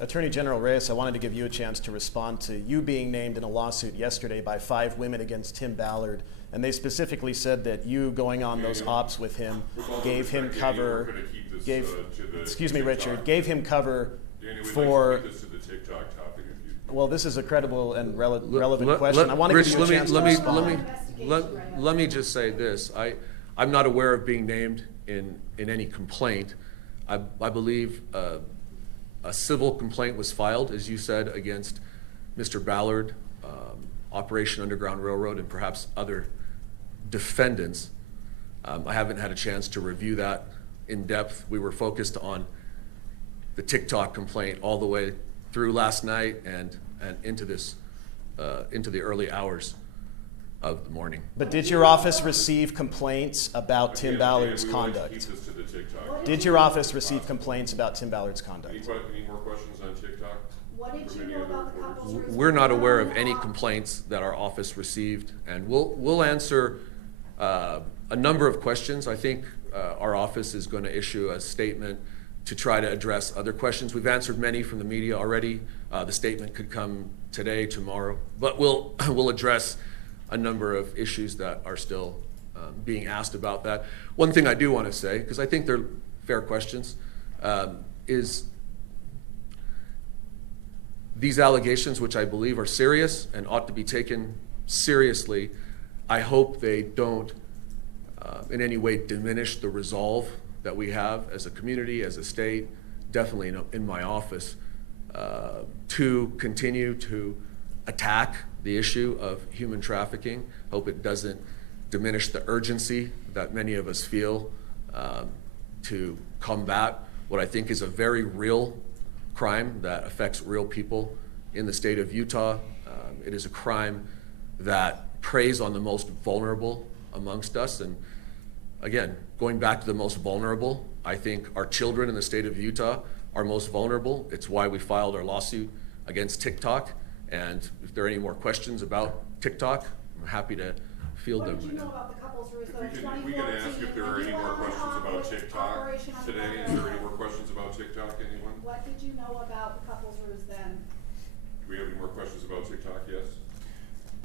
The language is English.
Attorney General Reyes, I wanted to give you a chance to respond to you being named in a lawsuit yesterday by 5 women against Tim Ballard. And they specifically said that you going on those ops with him gave him cover, gave him cover for... Well, this is a credible and relevant question. I want to give you a chance to respond. Let me just say this. I'm not aware of being named in any complaint. I believe a civil complaint was filed, as you said, against Mr. Ballard, Operation Underground Railroad, and perhaps other defendants. I haven't had a chance to review that in depth. We were focused on the TikTok complaint all the way through last night and into the early hours of the morning. But did your office receive complaints about Tim Ballard's conduct? Did your office receive complaints about Tim Ballard's conduct? Any more questions on TikTok? What did you know about the couple's response? We're not aware of any complaints that our office received, and we'll answer a number of questions. I think our office is going to issue a statement to try to address other questions. We've answered many from the media already. The statement could come today, tomorrow, but we'll address a number of issues that are still being asked about that. One thing I do want to say, because I think they're fair questions, is these allegations, which I believe are serious and ought to be taken seriously, I hope they don't in any way diminish the resolve that we have as a community, as a state, definitely in my office, to continue to attack the issue of human trafficking. Hope it doesn't diminish the urgency that many of us feel to combat what I think is a very real crime that affects real people in the state of Utah. It is a crime that preys on the most vulnerable amongst us. And again, going back to the most vulnerable, I think our children in the state of Utah are most vulnerable. It's why we filed our lawsuit against TikTok. And if there are any more questions about TikTok, I'm happy to field them. What did you know about the couple's response? We can ask if there are any more questions about TikTok today. Is there any more questions about TikTok, anyone? What did you know about the couple's ruse then? Do we have any more questions about TikTok? Yes?